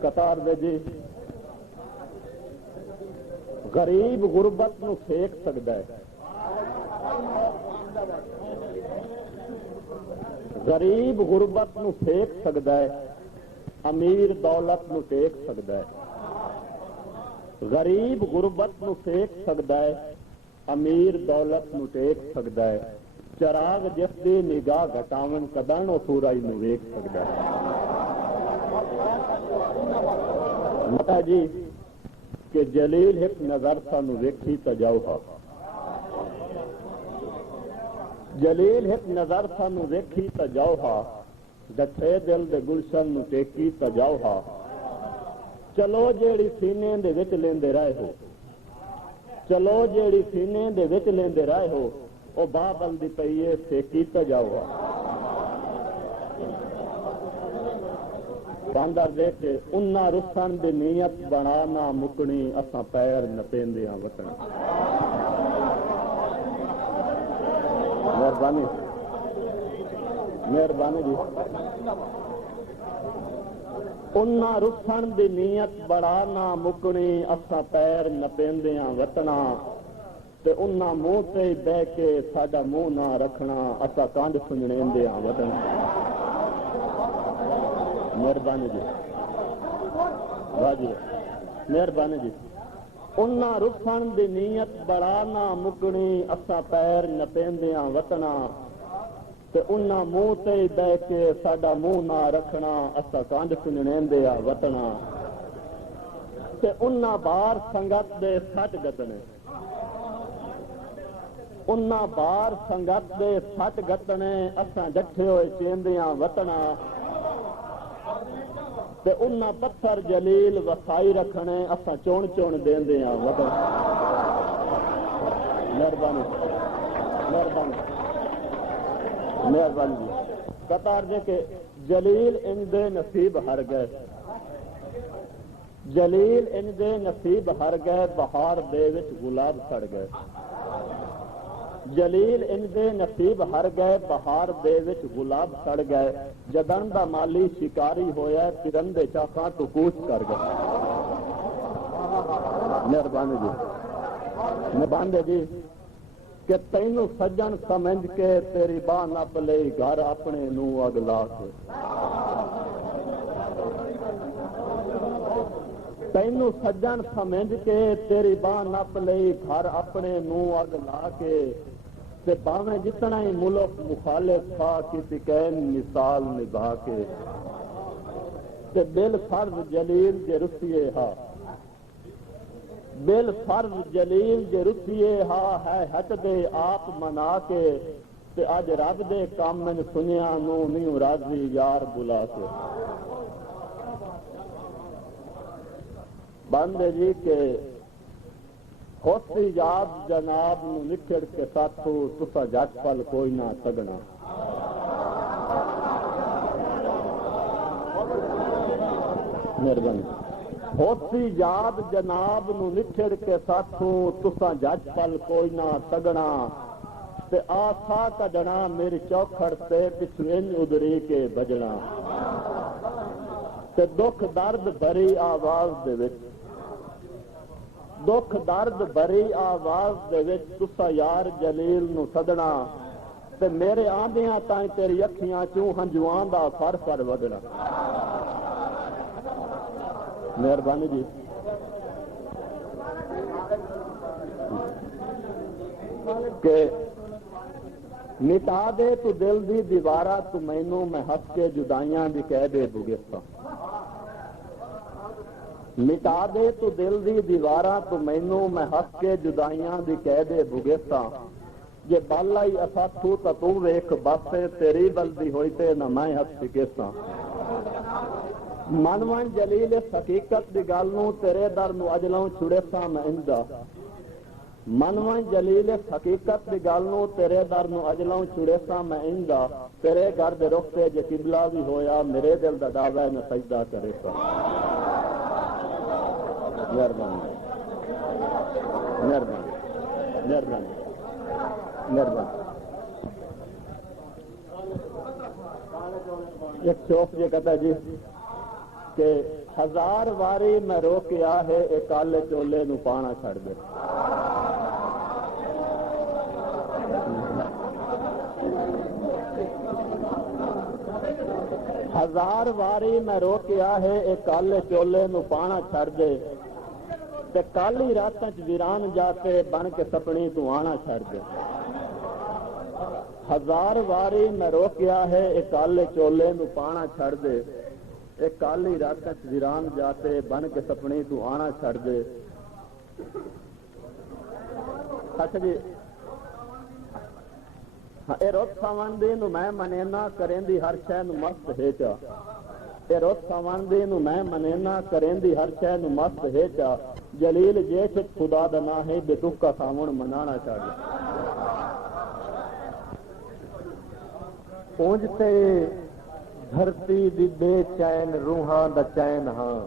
قطار دے جی غریب غربت نو پھینک سکتا ہے، غریب غربت نو پھینک سکتا ہے، امیر دولت نو ٹیک سکتا ہے، غریب غربت نو پھینک سکتا ہے، امیر دولت نو ٹیک سکتا ہے، چراغ جس دی نگاہ گھٹاون کداں نو سورج نو ویکھ سکتا ہے۔ متا جی کہ جلیل ایک نظر سانو ویکھی تا جاؤ ہا، جلیل ایک نظر سانو ویکھی تا جاؤ ہا، ڈٹھے دل دے گلشن نو ٹیکی تا جاؤ ہا، چلو جیڑی سینے دے وچ لیندے رہے ہو، چلو جیڑی سینے دے وچ لیندے رہے ہو، او باہ بندی پئیے سیکی تا جاؤ ہا۔ باندر دیکھ کے انہاں رسن دی نیت بنا نہ مکنی، اساں پیر نپیندیاں وطن۔ مہربانی مہربانی جی۔ انہاں رسن دی نیت بڑا نہ مکنی، اساں پیر نپیندیاں وطنا، تے انہاں منہ تے بہ کے ساڈا منہ نہ رکھنا، اساں کنڈ سنجھیندیاں وطن۔ مہربانی جی، واہ جی مہربانی جی۔ انہاں رسن دی نیت بڑا نہ مکنی، اساں پیر نپیندیاں وطنا، تے انہاں منہ تے بہ کے ساڈا منہ نہ رکھنا، اساں کنڈ سنجھیندیاں وطنا، تے انہاں بار سنگت دے سٹ گتنے، انہاں بار سنگت دے سٹ گتنے، اساں ڈٹھے ہوئے چیندیاں وطنا، تے انہاں پتھر جلیل وسائی رکھنے، اساں چون چون دیندیاں وطن۔ مہربانی مہربانی مہربانی جی۔ قطار دے کہ جلیل ان دے نصیب ہر گئے، جلیل ان دے نصیب ہر گئے، بہار دے وچ گلاب سڑ گئے، جلیل ان دے نصیب ہر گئے، بہار دے وچ گلاب سڑ گئے، جدن دا مالی شکاری ہویا، پرندے چاخاں تو کوچ کر گئے۔ مہربانی جی مہربانی جی کہ تینوں سجن سمجھ کے تیری باہ نپ لئی، گھر اپنے نو اگلا کے، تینوں سجن سمجھ کے تیری باہ نپ لئی، گھر اپنے نو اگلا کے، تے باویں جتنا ہی ملک مخالف تھا، کسی کین مثال نبھا کے، تے بل فرض جلیل جے رسیے ہا، بل فرض جلیل جے رسیے ہا، ہے ہٹ دے آپ منا کے، تے اج رب دے کام میں سنیا نو نہیں راضی یار بلا کے۔ بندے جی کہ ہوسی یاد جناب نو نکھڑ کے ساتھو، تسا جٹ پل کوئی نہ سگنا، مہربانی۔ ہوسی یاد جناب نو نکھڑ کے ساتھو، تسا جٹ پل کوئی نہ سگنا، تے آسا کڈنا میری چوکھڑ تے، پچھو انج ادری کے بجنا، تے دکھ درد بھری آواز دے وچ، دکھ درد بھری آواز دے وچ، تسا یار جلیل نو سدنا، تے میرے آندیاں تائیں تیری اکھیاں چوں ہنجواں دا فر فر ودنا۔ مہربانی جی۔ کہ مٹا دے تو دل دی دیوارا تو مینوں، میں ہس کے جدائیاں دی کہہ دے بگیسا، مٹا دے تو دل دی دیوارا تو مینوں، میں ہس کے جدائیاں دی کہہ دے بگیسا، جے بل آئی اساتھو تا تو ویکھ بس، تیری بلدی ہوئی تے نہ میں ہس سکیسا۔ منوان جلیل اس حقیقت دی گل نوں، تیرے در نو اجلوں چھڑیسا میں اندا، منوان جلیل اس حقیقت دی گل نوں، تیرے در نو اجلوں چھڑیسا میں اندا، تیرے گھر دے رخ تے جے قبلہ بھی ہویا، میرے دل دا دعوی میں سجدہ کرے سا۔ مہربانی مہربانی مہربانی مہربانی۔ ایک شوق یہ کہتا جی کہ 1000 واری میں رو کے آ ہے اے کالے چولے نو پانا چھڑ دے. 1000 واری میں رو کے آ ہے اے کالے چولے نو پانا چھڑ دے تے کالی راتاں چ ویران جا کے بن کے سپنی تو آنا چھڑ دے. 1000 واری میں رو کے آ ہے اے کالے چولے نو پانا چھڑ دے اے کالی راتاں چ ویران جاتے بن کے سپنی تو آنا چھڑ دے. اچھا جی اے روت ساوندی نو میں منینا کریندی ہر شے نو مست ہے چا. اے روت ساوندی نو میں منینا کریندی ہر شے نو مست ہے چا. جلیل جیش خدا دا نا ہے بے تکا ساون منانا چھڑ دے. پونجتے دھرتی دی بے چین روحاں دا چین ہاں